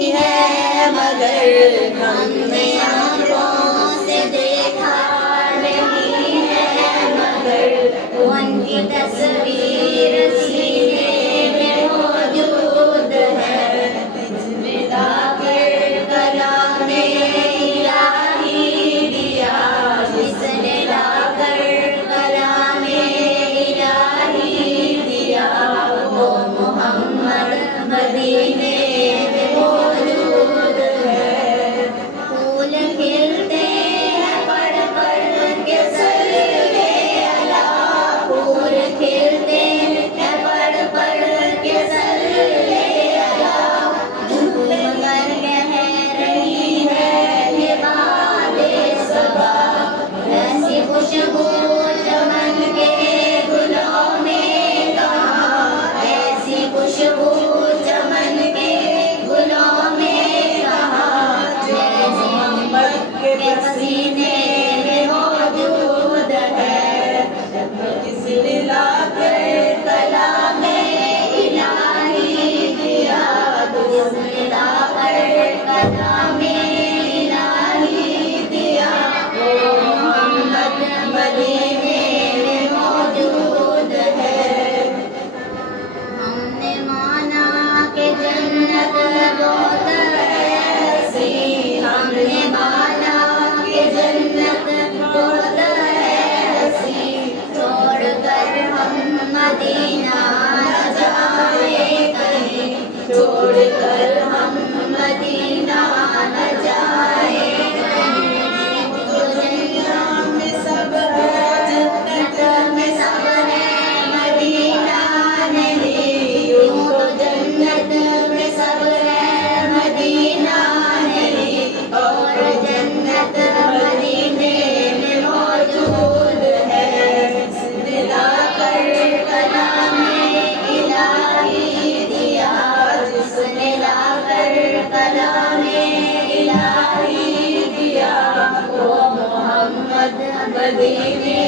ہے مگر ہم نے آنکھوں سے دیکھا نہیں ہے، مگر ان کی تصویر سینے میں موجود ہے۔ ملا کر کلام الہی دیا، جس نے لا کر کلام الہی دیا، وہ محمد مدینے میں موجود ہے۔ پھول کھلتے ہیں پڑھ پڑھ کے صلی اللہ، پھول کھلتے ہیں پڑھ پڑھ کے صلی اللہ، جھوم کر کہہ رہی ہے یہ باد صبا، ایسی خوشبو چمن کے گلوں میں کہاں، ایسی خوشبو چمن کے گلوں میں کہاں، جیسے محمد کے پسینے میں موجود ہے۔ جس نے لا کر کلام الہی دیا، جس نے لا کر کلام الہی دیا، وہ محمد مدینے میں موجود ہے۔ ہم نے مانا کہ جنت بہت ایسی، ہم نے مانا کہ جنت بہت ایسی، چھوڑ کر ہم مدینہ نہ جائیں کہیں، چھوڑ کر ہم مدینہ نہ جائیں کہیں۔ جو جنت میں سب ہے، جنت میں سب ہے، مدینہ نہیں، یوں تو جنت میں سب ہے، مدینہ نہیں، اور جنت مدینے میں موجود ہے۔ جس نے لا کر کلام الہی دیا، جس نے لا کر کلام الہی دیا، وہ محمد مدینے